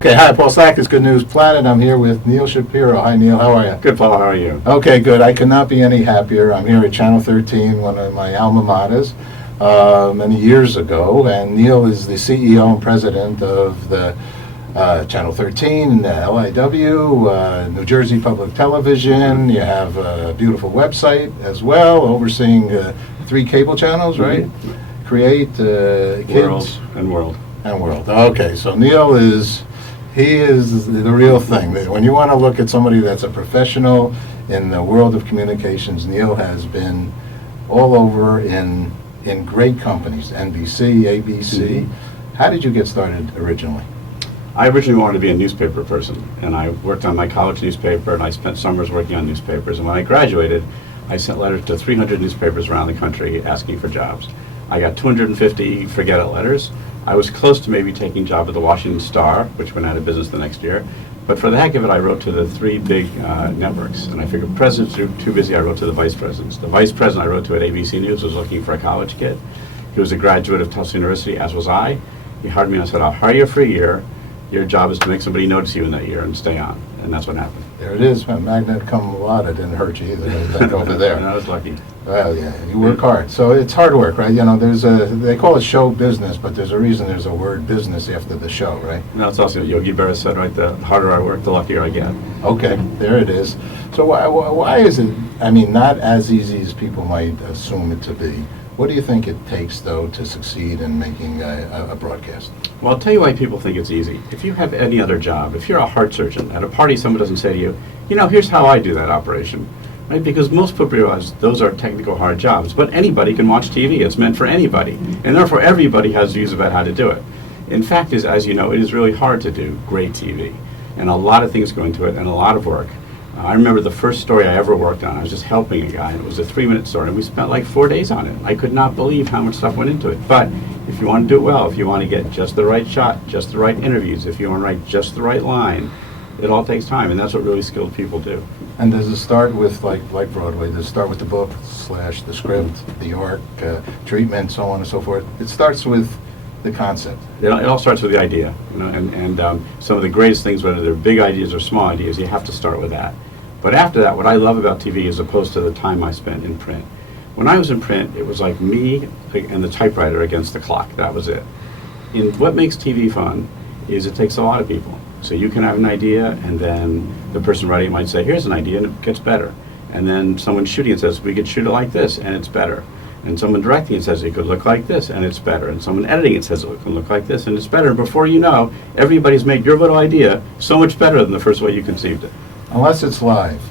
Okay, hi, Paul Sackis, Good News Planet. I'm here with Neal Shapiro. Hi, Neal, how are you? Good, Paul, how are you? Okay, good. I could not be any happier. I'm here at Channel 13, one of my alma maters, many years ago, and Neal is the CEO and president of the Channel 13, the LIW, New Jersey Public Television. You have a beautiful website as well, overseeing 3 cable channels, right? Mm-hmm. Create, Kids. World. And World. Okay, so Neal is... He is the real thing. When you want to look at somebody that's a professional in the world of communications, Neal has been all over in great companies, NBC, ABC. Mm-hmm. How did you get started originally? I originally wanted to be a newspaper person, and I worked on my college newspaper, and I spent summers working on newspapers. And when I graduated, I sent letters to 300 newspapers around the country asking for jobs. I got 250 forget-it letters. I was close to maybe taking a job at the Washington Star, which went out of business the next year. But for the heck of it, I wrote to the 3 big networks. And I figured presidents are too busy, I wrote to the vice presidents. The vice president I wrote to at ABC News was looking for a college kid. He was a graduate of Tufts University, as was I. He hired me and I said, I'll hire you for a year. Your job is to make somebody notice you in that year and stay on. And that's what happened. There it is, magna cum laude. Didn't hurt you either, that over there. And I was lucky. Well, yeah, you work hard. So it's hard work, right? You know, they call it show business, but there's a reason there's a word business after the show, right? No, it's also what Yogi Berra said, right? The harder I work, the luckier I get. Okay, there it is. So why is it, I mean, not as easy as people might assume it to be? What do you think it takes, though, to succeed in making a broadcast? Well, I'll tell you why people think it's easy. If you have any other job, if you're a heart surgeon, at a party someone doesn't say to you, you know, here's how I do that operation, right? Because most people realize those are technical hard jobs, but anybody can watch TV. It's meant for anybody, and therefore everybody has views about how to do it. In fact, as you know, it is really hard to do great TV, and a lot of things go into it, and a lot of work. I remember the first story I ever worked on. I was just helping a guy, and it was a 3-minute story, and we spent like 4 days on it. I could not believe how much stuff went into it. But if you want to do it well, if you want to get just the right shot, just the right interviews, if you want to write just the right line, it all takes time, and that's what really skilled people do. And does it start with, like Broadway, does it start with the book / the script, the arc, treatment, so on and so forth? It starts with the concept. It all starts with the idea, you know, and some of the greatest things, whether they're big ideas or small ideas, you have to start with that. But after that, what I love about TV as opposed to the time I spent in print. When I was in print, it was like me and the typewriter against the clock. That was it. What makes TV fun is it takes a lot of people. So you can have an idea, and then the person writing it might say, here's an idea, and it gets better. And then someone shooting it says, we could shoot it like this, and it's better. And someone directing it says it could look like this, and it's better. And someone editing it says it can look like this, and it's better. And before you know, everybody's made your little idea so much better than the first way you conceived it. Unless it's live.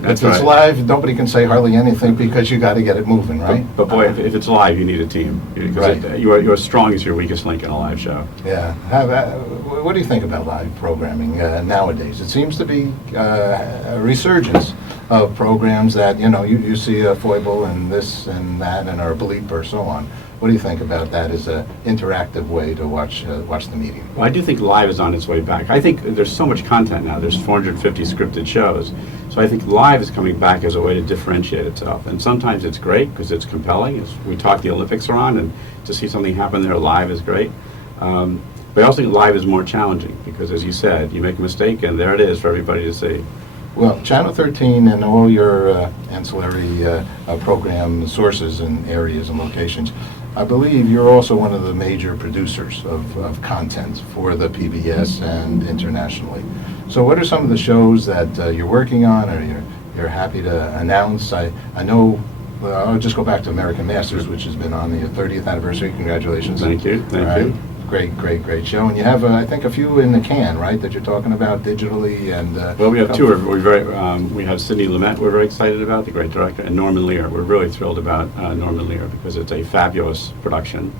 That's if it's right. live, nobody can say hardly anything because you got to get it moving, right? But boy, if it's live, you need a team. Because Right. you're as strong as your weakest link in a live show. Yeah. What do you think about live programming nowadays? It seems to be a resurgence of programs that, you know, you see a foible and this and that and or a bleep or so on. What do you think about that as an interactive way to watch the meeting? Well, I do think live is on its way back. I think there's so much content now. There's 450 scripted shows. So I think live is coming back as a way to differentiate itself. And sometimes it's great because it's compelling. As we talk, the Olympics are on, and to see something happen there live is great. But I also think live is more challenging because, as you said, you make a mistake and there it is for everybody to see. Well, Channel 13 and all your ancillary program sources and areas and locations, I believe you're also one of the major producers of content for the PBS and internationally. So what are some of the shows that you're working on or you're happy to announce? I know, I'll just go back to American Masters, which has been on the 30th anniversary. Congratulations. Thank you. Thank you. Great show. And you have, I think, a few in the can, right, that you're talking about digitally and... well, we have 2. We have Sidney Lumet we're very excited about, the great director, and Norman Lear. We're really thrilled about Norman Lear because it's a fabulous production.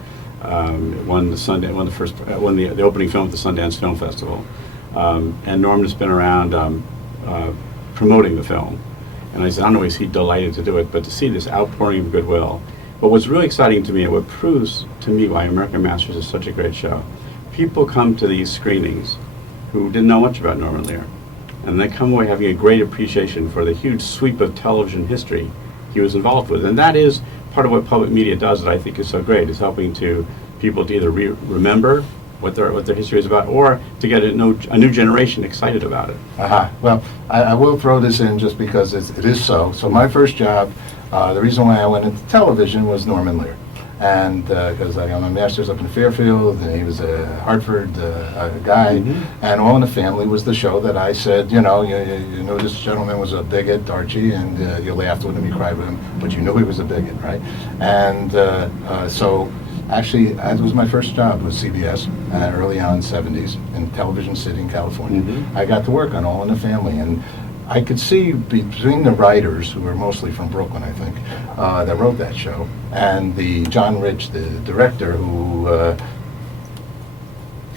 It won the opening film at the Sundance Film Festival. And Norman has been around promoting the film. And I said, not only is he delighted to do it, but to see this outpouring of goodwill. But what's really exciting to me, and what proves to me why American Masters is such a great show, people come to these screenings who didn't know much about Norman Lear. And they come away having a great appreciation for the huge sweep of television history he was involved with. And that is part of what public media does that I think is so great, is helping people to either remember what their history is about, or to get a new generation excited about it. Well, I will throw this in just because it is so. So my first job, the reason why I went into television was Norman Lear. And because I got my master's up in Fairfield, and he was a Hartford guy, and All in the Family was the show that I said, you know this gentleman was a bigot, Archie, and you laughed with him, you cried with him, but you knew he was a bigot, right? And so actually, that was my first job with CBS early on in the 70s in Television City in California. I got to work on All in the Family, and I could see between the writers, who were mostly from Brooklyn, I think, that wrote that show, and the John Rich, the director, who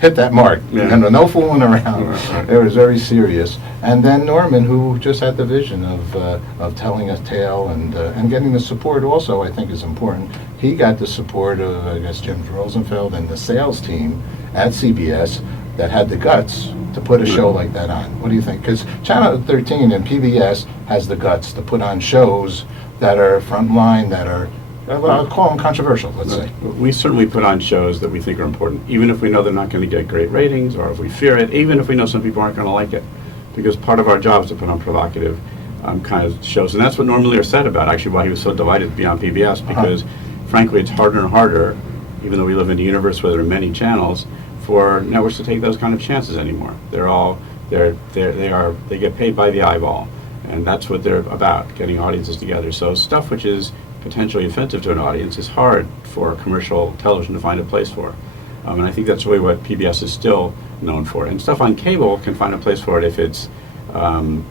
hit that mark. No fooling around. It was very serious. And then Norman, who just had the vision of telling a tale and getting the support also, I think, is important. He got the support of, I guess, Jim Rosenfeld and the sales team at CBS that had the guts to put a show like that on. What do you think? Because Channel 13 and PBS has the guts to put on shows that are frontline, that are, I'll call them controversial, let's say. We certainly put on shows that we think are important, even if we know they're not going to get great ratings, or if we fear it, even if we know some people aren't going to like it. Because part of our job is to put on provocative kind of shows. And that's what Norman Lear said about actually why he was so delighted to be on PBS, because frankly it's harder and harder, even though we live in a universe where there are many channels, for networks to take those kind of chances anymore. They get paid by the eyeball, and that's what they're about, getting audiences together. So stuff which is potentially offensive to an audience is hard for commercial television to find a place for. And I think that's really what PBS is still known for. And stuff on cable can find a place for it if it's on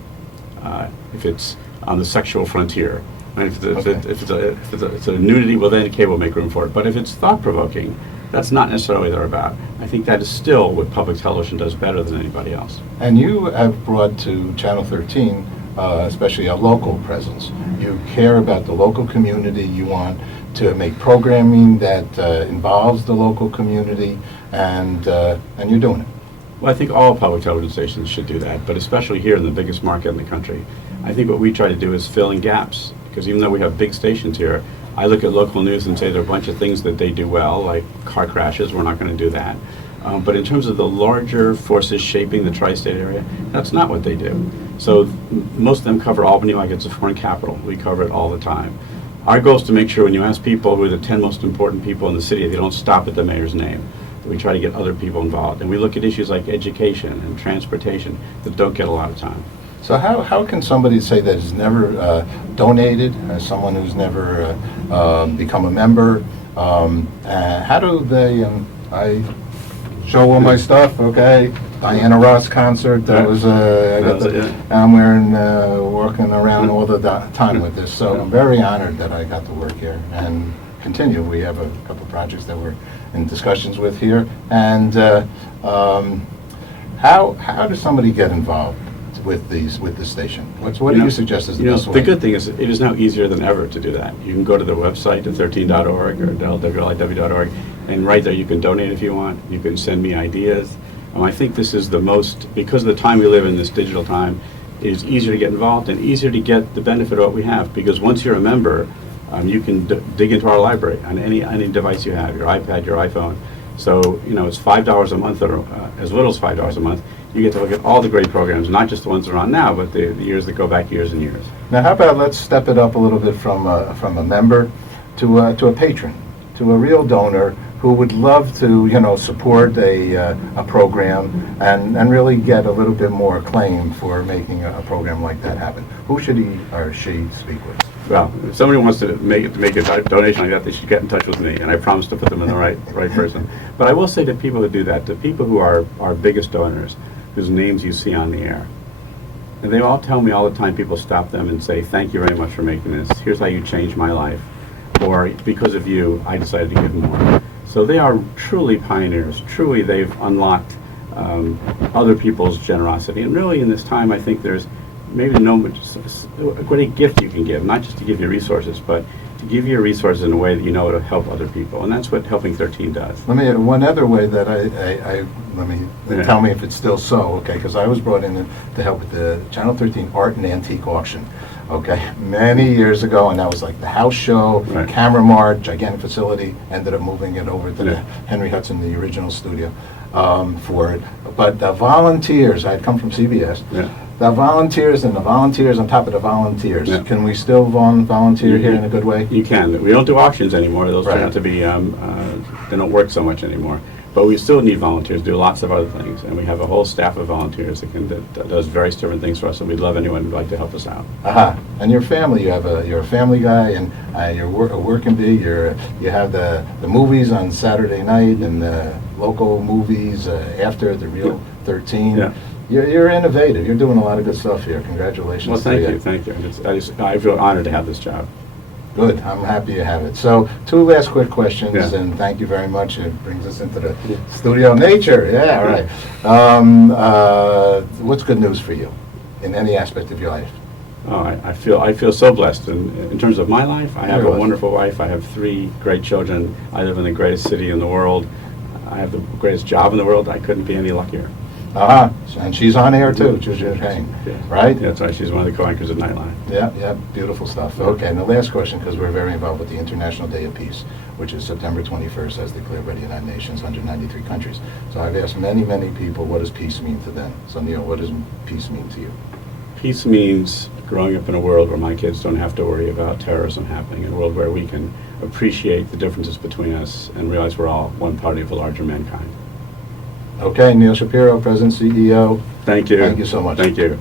the sexual frontier. And if it's a nudity, well then cable will make room for it. But if it's thought-provoking, that's not necessarily what they're about. I think that is still what public television does better than anybody else. And you have brought to Channel 13, especially a local presence. You care about the local community. You want to make programming that involves the local community, and you're doing it. Well, I think all public television stations should do that, but especially here in the biggest market in the country. I think what we try to do is fill in gaps, because even though we have big stations here, I look at local news and say there are a bunch of things that they do well, like car crashes. We're not going to do that. But in terms of the larger forces shaping the tri-state area, that's not what they do. So most of them cover Albany like it's a foreign capital. We cover it all the time. Our goal is to make sure when you ask people who are the 10 most important people in the city, they don't stop at the mayor's name. We try to get other people involved. And we look at issues like education and transportation that don't get a lot of time. So how can somebody say that has never donated, as someone who's never become a member, how do they, I show all my stuff, okay? Diana Ross concert, that was, I'm working around all the time with this, so I'm very honored that I got to work here and continue. We have a couple projects that we're in discussions with here, and how does somebody get involved with the station? What do you suggest is the best way? The good thing is it is now easier than ever to do that. You can go to the website at 13.org or WLIW.org, and right there you can donate if you want. You can send me ideas. I think this is the most, because of the time we live in, this digital time, it is easier to get involved and easier to get the benefit of what we have, because once you're a member, you can dig into our library on any device you have, your iPad, your iPhone. So, it's $5 a month, or as little as $5 a month. You get to look at all the great programs, not just the ones that are on now, but the years that go back years and years. Now, how about let's step it up a little bit from a member to a patron, to a real donor who would love to, support a program and really get a little bit more acclaim for making a program like that happen. Who should he or she speak with? Well, if somebody wants to make a donation like that, they should get in touch with me, and I promise to put them in the right person. But I will say to people who do that, to people who are our biggest donors, whose names you see on the air, and they all tell me all the time, people stop them and say, thank you very much for making this. Here's how you changed my life. Or, because of you, I decided to give more. So they are truly pioneers. Truly, they've unlocked other people's generosity. And really, in this time, I think there's maybe a great gift you can give, not just to give you resources, but to give your resources in a way that you know it'll help other people, and that's what Helping 13 does. Let me, one other way that let me, Yeah. tell me if it's still so, okay, because I was brought in to help with the Channel 13 Art and Antique Auction, okay, many years ago, and that was like the house show, Right. camera mart, gigantic facility, ended up moving it over to Yeah. the Henry Hudson, the original studio, for it. But the volunteers, I'd come from CBS, Yeah. the volunteers and the volunteers on top of the volunteers, Yeah. can we still volunteer here in a good way? You can. We don't do auctions anymore. Those turn Right. out to be, they don't work so much anymore. But we still need volunteers, do lots of other things. And we have a whole staff of volunteers that does various different things for us, and we'd love anyone who'd like to help us out. Aha. And your family, you're a family guy, and you're a working bee. You have the movies on Saturday night and the local movies after the Real 13. Yeah. You're innovative. You're doing a lot of good stuff here. Congratulations. Well, to thank you, thank you. I feel honored to have this job. Good. I'm happy you have it. So, two last quick questions, Yeah. and thank you very much. It brings us into the studio nature. Yeah, all right. What's good news for you in any aspect of your life? Oh, I feel so blessed. In terms of my life, I have You're a blessed. wonderful wife. I have 3 great children. I live in the greatest city in the world. I have the greatest job in the world. I couldn't be any luckier. Uh-huh. And she's on air, too, Juju Kang, Yeah. right? Yeah, that's right. She's one of the co-anchors of Nightline. Yeah, yeah, beautiful stuff. Okay, and the last question, because we're very involved with the International Day of Peace, which is September 21st, as declared by the United Nations, 193 countries. So I've asked many, many people, what does peace mean to them? So Neal, what does peace mean to you? Peace means growing up in a world where my kids don't have to worry about terrorism happening, in a world where we can appreciate the differences between us and realize we're all one party of a larger mankind. Okay, Neal Shapiro, President, CEO. Thank you. Thank you so much. Thank you.